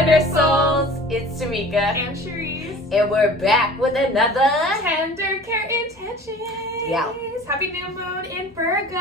Tender Souls, it's Tamika and Cherise, and we're back with another Tender Care Intentions. Yeah. Happy new moon in Virgo.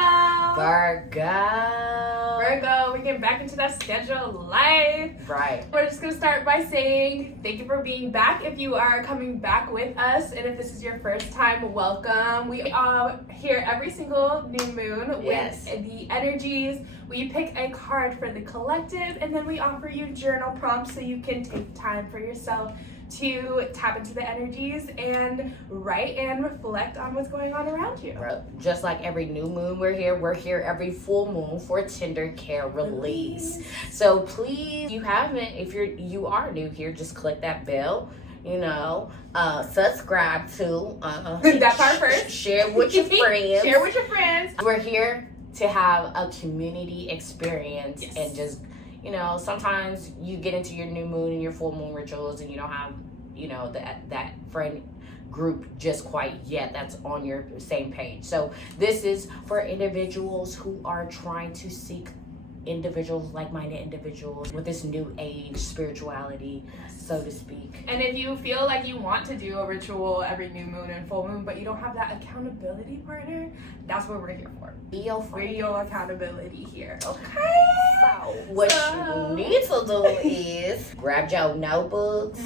Virgo, we get back into that scheduled life. Right. We're just going to start by saying thank you for being back. If you are coming back with us, and if this is your first time, welcome. We are here every single new moon with the energies. We pick a card for the collective, and then we offer you journal prompts so you can take time for yourself to tap into the energies and write and reflect on what's going on around you. Just like every new moon, we're here every full moon for a Tender Care release. So please, if you are new here, just click that bell. Subscribe to that part first. Share with your friends. Share with your friends. We're here to have a community experience and just, sometimes you get into your new moon and your full moon rituals and you don't have, that friend group just quite yet that's on your same page. So this is for individuals who are trying to seek like-minded individuals with this new age spirituality, so to speak. And if you feel like you want to do a ritual every new moon and full moon, but you don't have that accountability partner, that's what we're here for. We're your accountability here. Okay. So what you need to do is grab your notebooks.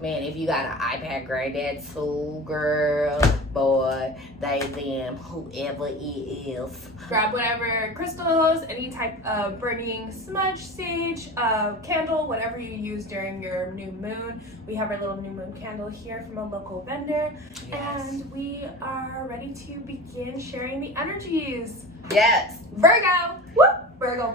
Man, if you got an iPad, grab that too, girl, boy, they, them, whoever it is. Grab whatever crystals, any type of burning smudge, sage, candle, whatever you use during your new moon. We have our little new moon candle here from a local vendor. Yes. And we are ready to begin sharing the energies. Yes. Virgo. Whoop. Virgo.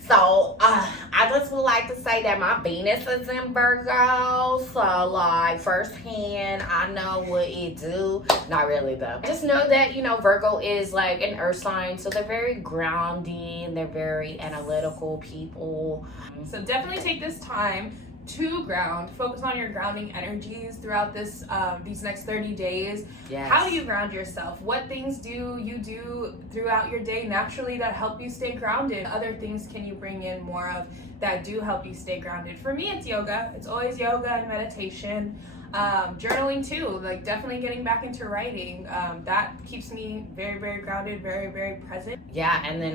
So, I just would like to say that my Venus is in Virgo. So, like, firsthand, I know what it do. Not really, though. Just know that, Virgo is like an earth sign. So, they're very grounding. They're very analytical people. So, definitely take this time to ground. Focus on your grounding energies throughout this these next 30 days. Yes. How do you ground yourself? What things do you do throughout your day naturally that help you stay grounded? Other things can you bring in more of that do help you stay grounded? For me, it's yoga. It's always yoga and meditation. Journaling too, like definitely getting back into writing. That keeps me very, very grounded, very, very present. Yeah, and then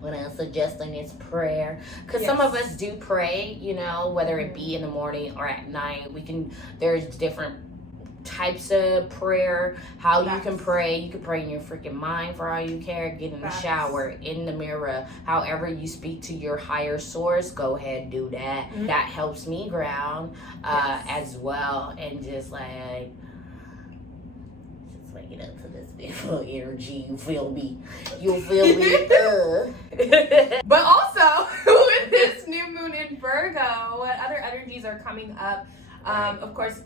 when I was suggesting is prayer, because some of us do pray, whether it be in the morning or at night. There's different types of prayer, how you can pray. You can pray in your freaking mind for all you care, get in the shower, in the mirror, however you speak to your higher source, go ahead, do that. That helps me ground as well, and just like make it up to this beautiful energy. You feel me? But also with this new moon in Virgo, what other energies are coming up? Of course,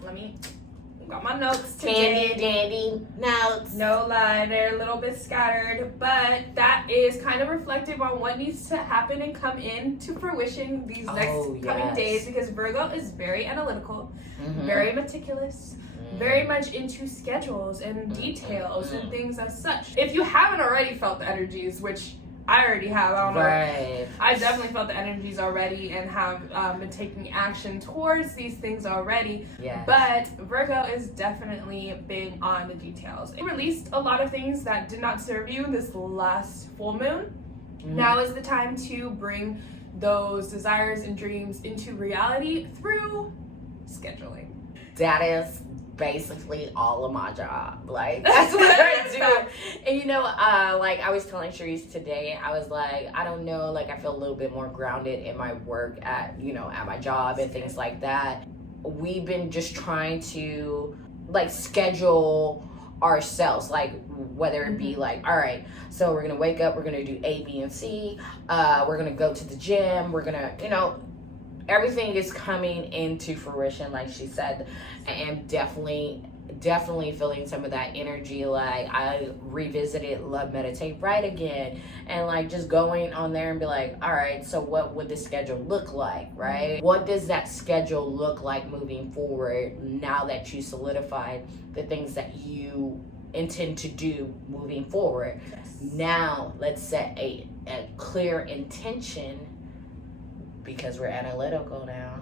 got my notes today. Dandy notes. No lie, they're a little bit scattered, but that is kind of reflective on what needs to happen and come into fruition these next coming days, because Virgo is very analytical, very meticulous, very much into schedules and details and things as such. If you haven't already felt the energies, which I already have. I don't know. I definitely felt the energies already and have been taking action towards these things already. Yes. But Virgo is definitely big on the details. It released a lot of things that did not serve you this last full moon. Now is the time to bring those desires and dreams into reality through scheduling. That is basically all of my job. Like, that's what I do. And like I was telling Cherise today, I was like, I don't know, like I feel a little bit more grounded in my work at my job and things like that. We've been just trying to like schedule ourselves, like whether it be like, all right, so we're gonna wake up, we're gonna do A, B, and C, we're gonna go to the gym, we're gonna everything is coming into fruition, like she said. I am definitely feeling some of that energy. Like, I revisited Love, Meditate, Write again, and like just going on there and be like, all right, so what would the schedule look like, right? What does that schedule look like moving forward now that you solidified the things that you intend to do moving forward? Now let's set a clear intention because we're analytical now.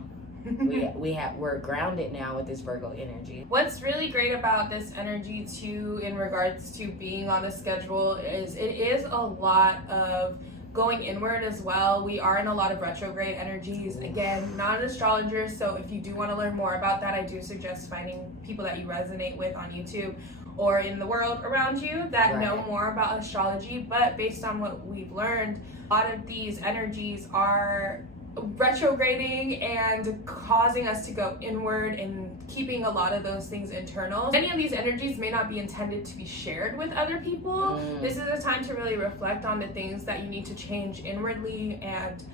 We're grounded now with this Virgo energy. What's really great about this energy too, in regards to being on a schedule, is it is a lot of going inward as well. We are in a lot of retrograde energies. Again, not an astrologer, so if you do want to learn more about that, I do suggest finding people that you resonate with on YouTube or in the world around you that know more about astrology. But based on what we've learned, a lot of these energies are retrograding and causing us to go inward and keeping a lot of those things internal. Many of these energies may not be intended to be shared with other people. This is a time to really reflect on the things that you need to change inwardly, and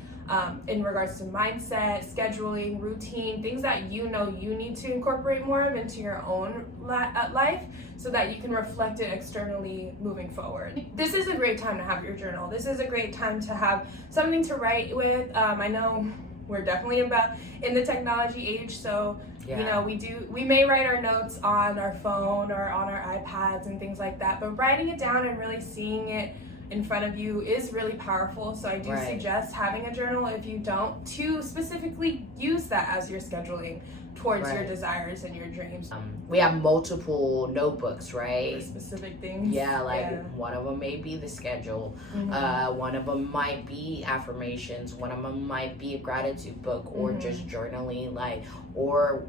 in regards to mindset, scheduling, routine, things that you know you need to incorporate more of into your own life, so that you can reflect it externally moving forward. This is a great time to have your journal. This is a great time to have something to write with. I know we're definitely in the technology age, so you know, we may write our notes on our phone or on our iPads and things like that, but writing it down and really seeing it in front of you is really powerful. So I do suggest having a journal, if you don't, to specifically use that as your scheduling towards your desires and your dreams. We have multiple notebooks, right? For specific things. Yeah, one of them may be the schedule. One of them might be affirmations. One of them might be a gratitude book, or just journaling, or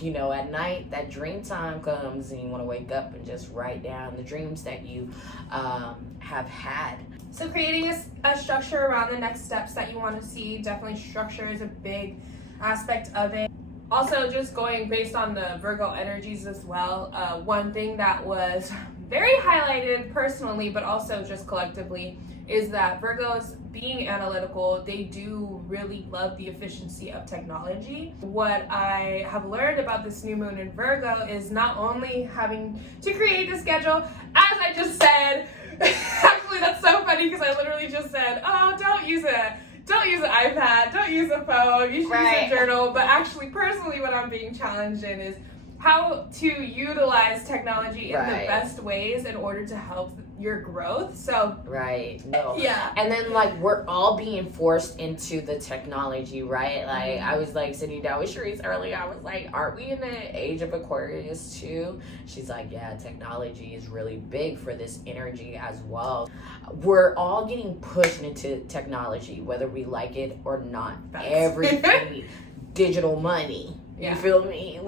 you know, at night that dream time comes and you want to wake up and just write down the dreams that you have had. So creating a structure around the next steps that you want to see. Definitely structure is a big aspect of it. Also, just going based on the Virgo energies as well, one thing that was very highlighted personally, but also just collectively, is that Virgos, being analytical, they do really love the efficiency of technology. What I have learned about this new moon in Virgo is not only having to create the schedule, as I just said, actually that's so funny because I literally just said, oh, don't use an iPad, don't use a phone, you should use a journal. But actually, personally, what I'm being challenged in is how to utilize technology in the best ways in order to help your growth. So and then we're all being forced into the technology, right? I was sitting down with Sharice earlier, I was like, aren't we in the age of Aquarius too? She's like, yeah, technology is really big for this energy as well. We're all getting pushed into technology, whether we like it or not. Everything digital money. You feel me?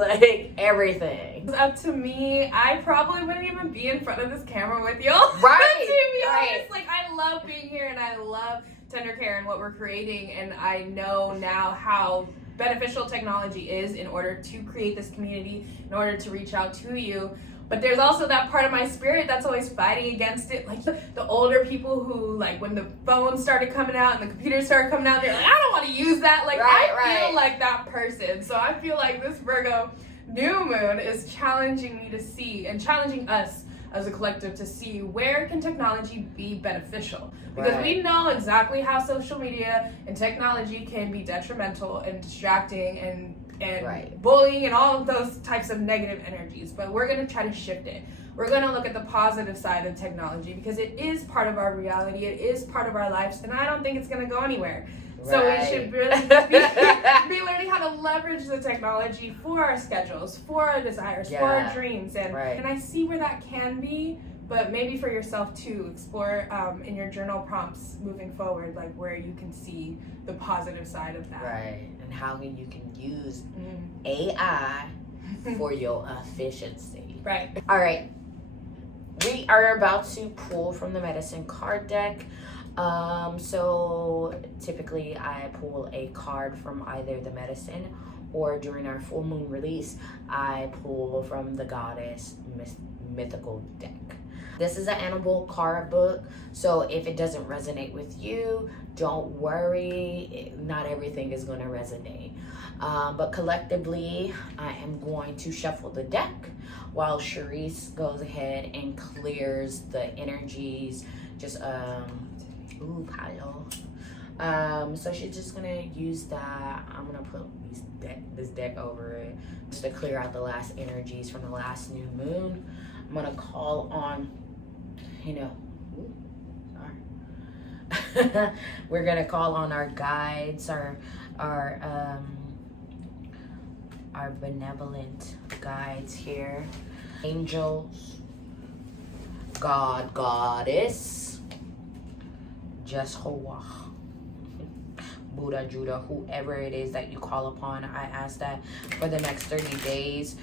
Everything. It's up to me. I probably wouldn't even be in front of this camera with y'all. To be honest, I love being here and I love Tender Care and what we're creating, and I know now how beneficial technology is in order to create this community, in order to reach out to you. But there's also that part of my spirit that's always fighting against it. The older people who, when the phones started coming out and the computers started coming out, they're like, I don't want to use that. I feel like that person. So I feel like this Virgo new moon is challenging me to see, and challenging us as a collective to see, where can technology be beneficial? Because we know exactly how social media and technology can be detrimental and distracting and bullying and all of those types of negative energies, but we're going to try to shift it. We're going to look at the positive side of technology, because it is part of our reality, it is part of our lives, and I don't think it's going to go anywhere. So we should really be learning how to leverage the technology for our schedules, for our desires, for our dreams, and I see where that can be. But maybe for yourself too, explore in your journal prompts moving forward, where you can see the positive side of that. And how you can use AI for your efficiency. All right. We are about to pull from the medicine card deck. So typically I pull a card from either the medicine, or during our full moon release, I pull from the goddess mythical deck. This is an animal card book, so if it doesn't resonate with you, don't worry. Not everything is going to resonate. But collectively, I am going to shuffle the deck while Sharice goes ahead and clears the energies. Just, pile. So she's just going to use that. I'm going to put this deck over it just to clear out the last energies from the last new moon. I'm going to call on, We're gonna call on our guides, our benevolent guides here, angels, God, Goddess, Jehovah, Buddha, Judah, whoever it is that you call upon. I ask that for the next 30 days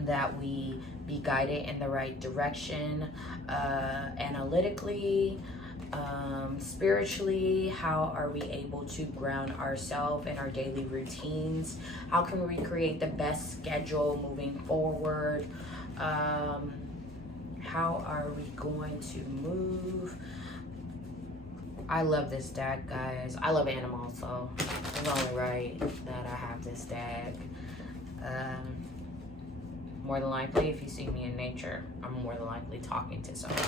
that we be guided in the right direction, analytically, spiritually. How are we able to ground ourselves in our daily routines? How can we create the best schedule moving forward? How are we going to move? I love this deck, guys. I love animals, so it's only right that I have this deck. More than likely, if you see me in nature, I'm more than likely talking to someone.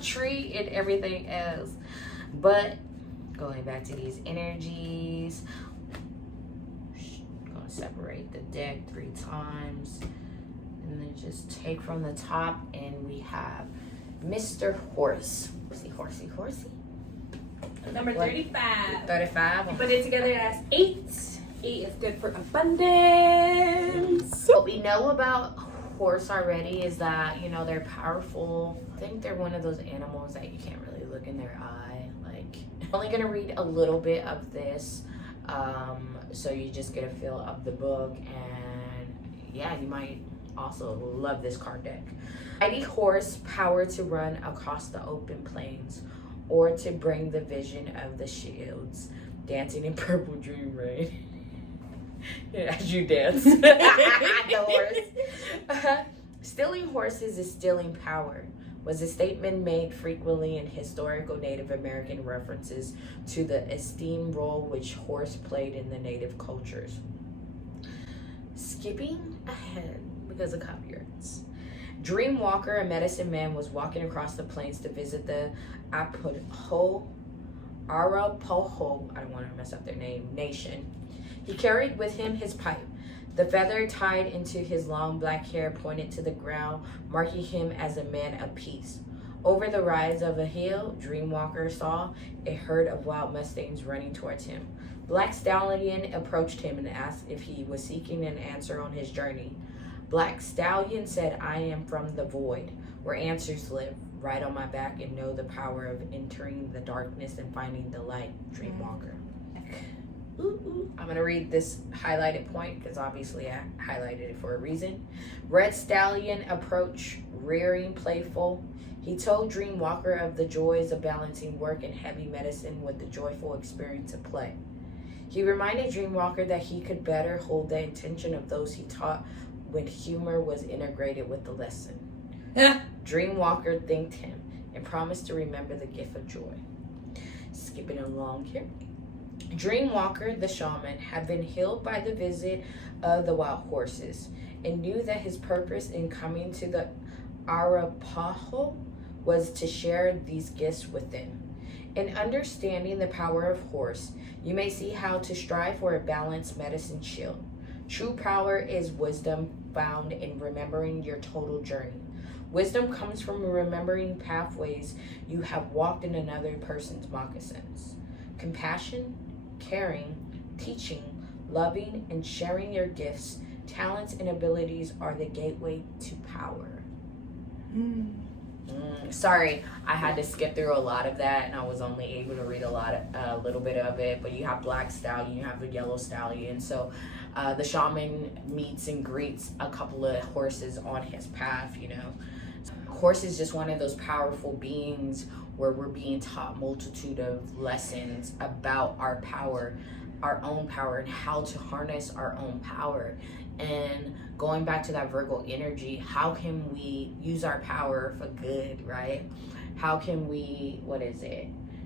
Tree and everything else. But going back to these energies, I'm gonna separate the deck 3 times and then just take from the top, and we have Mr. Horse. Horsey. Number 35. 35. Put it together as 8. 8 is good for abundance. What we know about horse already is that, you know, they're powerful. I think they're one of those animals that you can't really look in their eye. Like, I'm only gonna read a little bit of this, so you just get a feel of the book, and yeah, you might also love this card deck. Mighty horse, power to run across the open plains, or to bring the vision of the shields, dancing in purple dream rain. As you dance. The horse. Stealing horses is stealing power was a statement made frequently in historical Native American references to the esteemed role which horse played in the Native cultures. Skipping ahead because of copyrights. Dream Walker, a medicine man, was walking across the plains to visit the Arapaho, I don't want to mess up their name, nation. He carried with him his pipe. The feather tied into his long black hair pointed to the ground, marking him as a man of peace. Over the rise of a hill, Dreamwalker saw a herd of wild mustangs running towards him. Black Stallion approached him and asked if he was seeking an answer on his journey. Black Stallion said, "I am from the void, where answers live. Ride on my back and know the power of entering the darkness and finding the light, Dreamwalker." I'm going to read this highlighted point because obviously I highlighted it for a reason. Red Stallion approached, rearing playful. He told Dreamwalker of the joys of balancing work and heavy medicine with the joyful experience of play. He reminded Dreamwalker that he could better hold the attention of those he taught when humor was integrated with the lesson. Dreamwalker thanked him and promised to remember the gift of joy. Skipping along here. Dreamwalker, the shaman, had been healed by the visit of the wild horses and knew that his purpose in coming to the Arapaho was to share these gifts with them. In understanding the power of horse, you may see how to strive for a balanced medicine shield. True power is wisdom found in remembering your total journey. Wisdom comes from remembering pathways you have walked in another person's moccasins. Compassion, caring, teaching, loving, and sharing your gifts, talents, and abilities are the gateway to power. Sorry, I had to skip through a lot of that, and I was only able to read a little bit of it. But you have Black Stallion, you have the Yellow Stallion. So the shaman meets and greets a couple of horses on his path. You know, horse is just one of those powerful beings where we're being taught multitude of lessons about our power, our own power, and how to harness our own power. And going back to that Virgo energy, how can we use our power for good, right? How can we,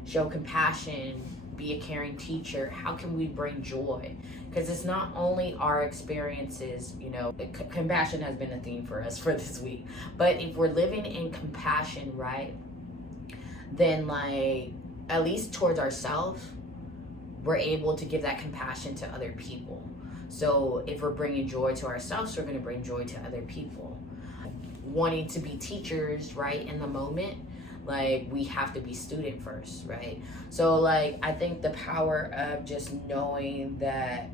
show compassion, be a caring teacher? How can we bring joy? Because it's not only our experiences, you know, compassion has been a theme for us for this week. But if we're living in compassion, right, then like, at least towards ourselves, we're able to give that compassion to other people. So if we're bringing joy to ourselves, we're going to bring joy to other people. Wanting to be teachers, right, in the moment, like we have to be student first, right? So like I think the power of just knowing that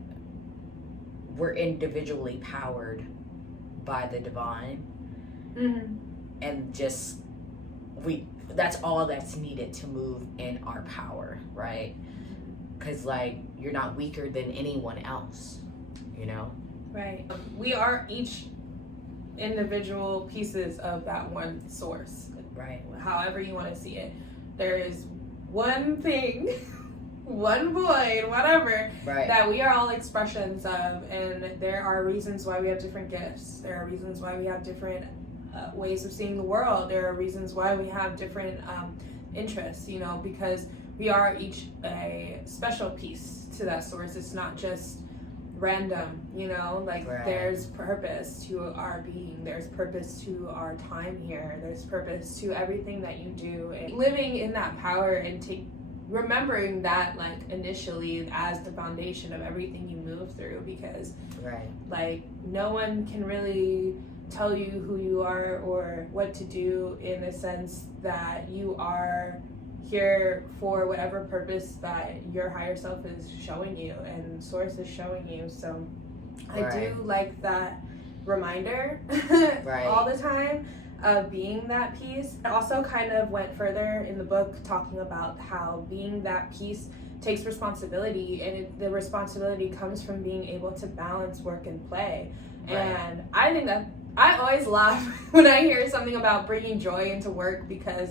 we're individually powered by the divine, and just that's all that's needed to move in our power, right? Because like you're not weaker than anyone else, you know? Right. We are each individual pieces of that one source, right? However you want to see it. There is one thing, one void, whatever, right, that we are all expressions of, and there are reasons why we have different gifts. There are reasons why we have different ways of seeing the world. There are reasons why we have different interests, you know, because we are each a special piece to that source. It's not just random, you know, like right. There's purpose to our being, there's purpose to our time here, there's purpose to everything that you do, and living in that power and remembering that like initially as the foundation of everything you move through, because right, like no one can really tell you who you are or what to do, in the sense that you are here for whatever purpose that your higher self is showing you and source is showing you. So I do like that reminder all the time of being that piece. I also kind of went further in the book talking about how being that piece takes responsibility, and the responsibility comes from being able to balance work and play. And I think that I always laugh when I hear something about bringing joy into work, because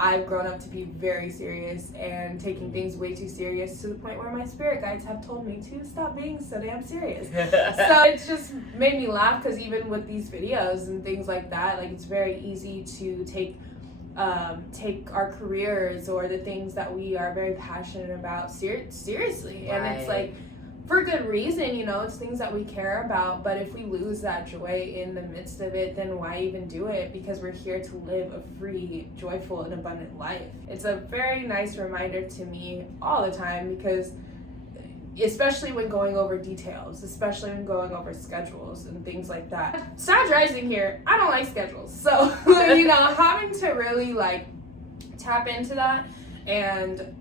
I've grown up to be very serious and taking things way too serious, to the point where my spirit guides have told me to stop being so damn serious. So it's just made me laugh, because even with these videos and things like that, like it's very easy to take our careers or the things that we are very passionate about seriously. And it's like, for good reason, you know, it's things that we care about, but if we lose that joy in the midst of it, then why even do it? Because we're here to live a free, joyful, and abundant life. It's a very nice reminder to me all the time, because especially when going over details, especially when going over schedules and things like that. Sag rising here, I don't like schedules. So, you know, having to really like tap into that and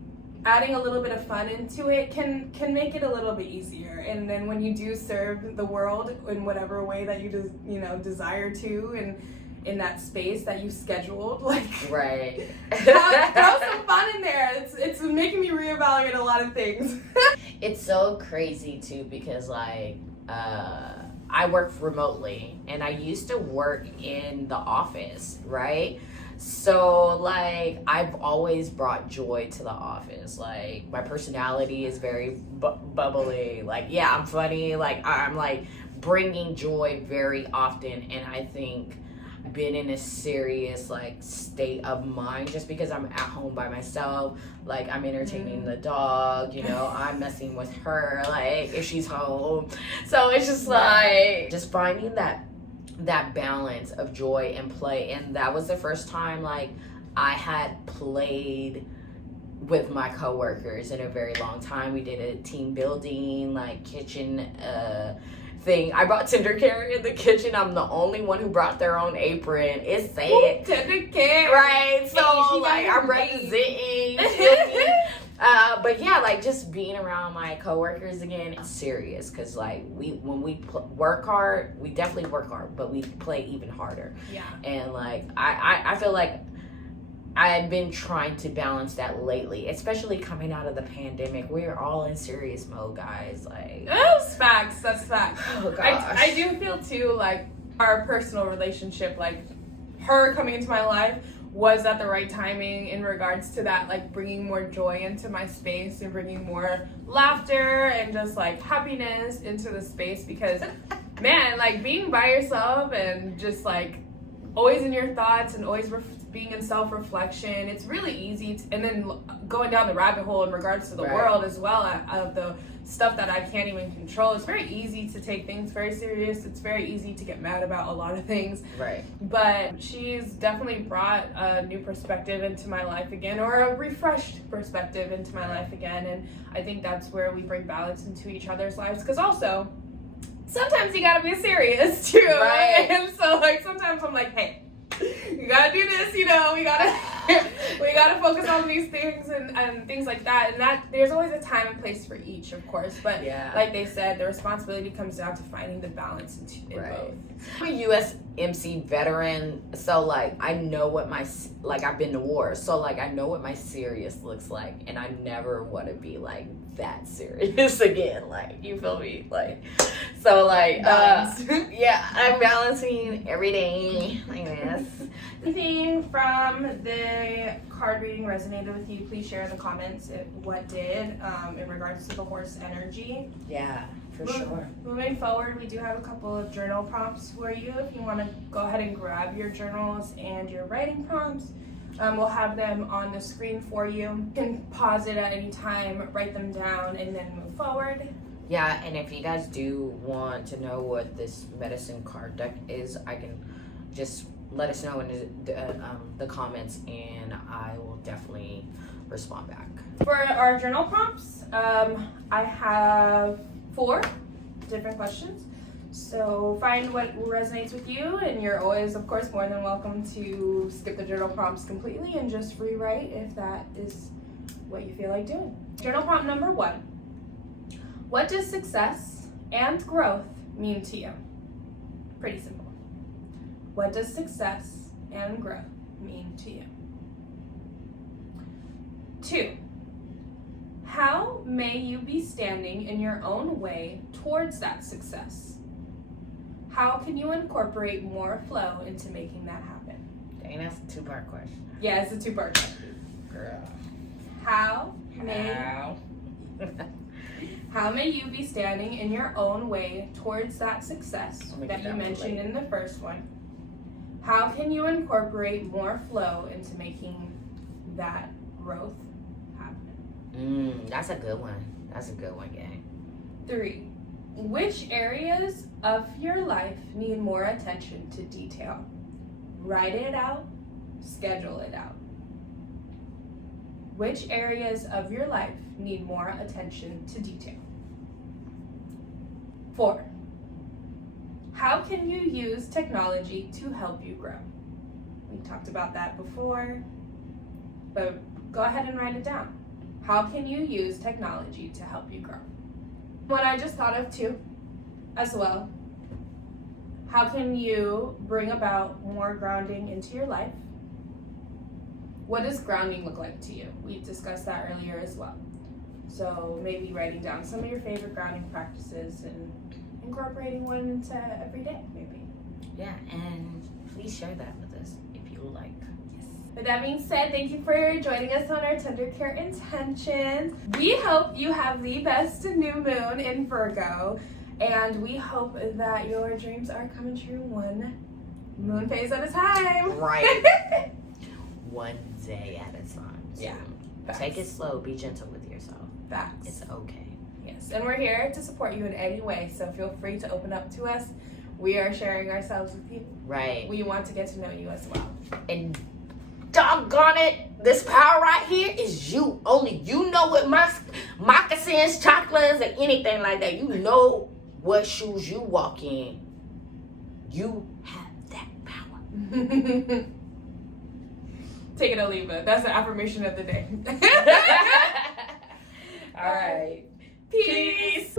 adding a little bit of fun into it can make it a little bit easier. And then when you do serve the world in whatever way that you just, you know, desire to, and in that space that you scheduled, like throw some fun in there. It's making me reevaluate a lot of things. It's so crazy too, because like I work remotely, and I used to work in the office, right? So like I've always brought joy to the office. Like my personality is very bubbly. Like yeah, I'm funny. Like I'm like bringing joy very often, and I think been in a serious like state of mind just because I'm at home by myself. Like I'm entertaining the dog, you know, I'm messing with her like if she's home. So it's just like just finding that balance of joy and play. And that was the first time like I had played with my coworkers in a very long time. We did a team building like kitchen thing. I brought tender care in the kitchen. I'm the only one who brought their own apron. It's sad. Tender care. Right. So like I'm representing. But yeah, like just being around my coworkers again, it's serious, because like when we work hard, we definitely work hard, but we play even harder. Yeah. And like I feel like I've been trying to balance that lately, especially coming out of the pandemic. We're all in serious mode, guys. Like that's facts. That's facts. Oh gosh. I do feel too like our personal relationship, like her coming into my life, was at the right timing in regards to that, like bringing more joy into my space and bringing more laughter and just like happiness into the space. Because man, like being by yourself and just like always in your thoughts and always being in self-reflection, it's really easy and then going down the rabbit hole in regards to the world as well, of the stuff that I can't even control. It's very easy to take things very serious. It's very easy to get mad about a lot of things. Right. But she's definitely brought a new perspective into my life again, or a refreshed perspective into my life again. And I think that's where we bring balance into each other's lives. Because also, sometimes you gotta be serious too. Right. And so like sometimes I'm like, hey, you gotta do this, you know, we gotta We gotta focus on these things and things like that. And that there's always a time and place for each, of course. But like they said, the responsibility comes down to finding the balance in both. I'm a USMC veteran, so like I know what I've been to war, so like I know what my serious looks like, and I never want to be like that serious again. Like, you feel me? Like, so like yeah, I'm balancing every day, I guess. Anything from the card reading resonated with you, please share in the comments what did in regards to the horse energy. Yeah, for sure. Moving forward, we do have a couple of journal prompts for you. If you want to go ahead and grab your journals and your writing prompts, we'll have them on the screen for you. You can pause it at any time, write them down, and then move forward. Yeah, and if you guys do want to know what this medicine card deck is, I can just let us know in the comments, and I will definitely respond back. For our journal prompts, I have 4 different questions. So find what resonates with you, and you're always, of course, more than welcome to skip the journal prompts completely and just rewrite if that is what you feel like doing. Journal prompt number 1. What does success and growth mean to you? Pretty simple. What does success and growth mean to you? 2. How may you be standing in your own way towards that success? How can you incorporate more flow into making that happen? Dang, that's a 2-part question. Yeah, it's a 2-part question. Girl. How may you be standing in your own way towards that success that you mentioned in the first one? How can you incorporate more flow into making that growth happen? That's a good one. That's a good one, gang. 3. Which areas of your life need more attention to detail? Write it out, schedule it out. Which areas of your life need more attention to detail? 4. How can you use technology to help you grow? We talked about that before, but go ahead and write it down. How can you use technology to help you grow? What I just thought of too, as well. How can you bring about more grounding into your life? What does grounding look like to you? We discussed that earlier as well. So maybe writing down some of your favorite grounding practices and incorporating one into every day, maybe. Yeah, and please share that with us if you would like. Yes. With that being said, thank you for joining us on our Tender Care Intentions. We hope you have the best new moon in Virgo, and we hope that your dreams are coming true one moon phase at a time. Right. One day at a time. So yeah. Take it slow. Be gentle with yourself. Facts. It's okay. Yes, and we're here to support you in any way, so feel free to open up to us. We are sharing ourselves with you. Right. We want to get to know you as well. And doggone it, this power right here is you. Only you know what moccasins, chocolates, or anything like that. You know what shoes you walk in. You have that power. Take it or leave it. That's the affirmation of the day. All right. Peace.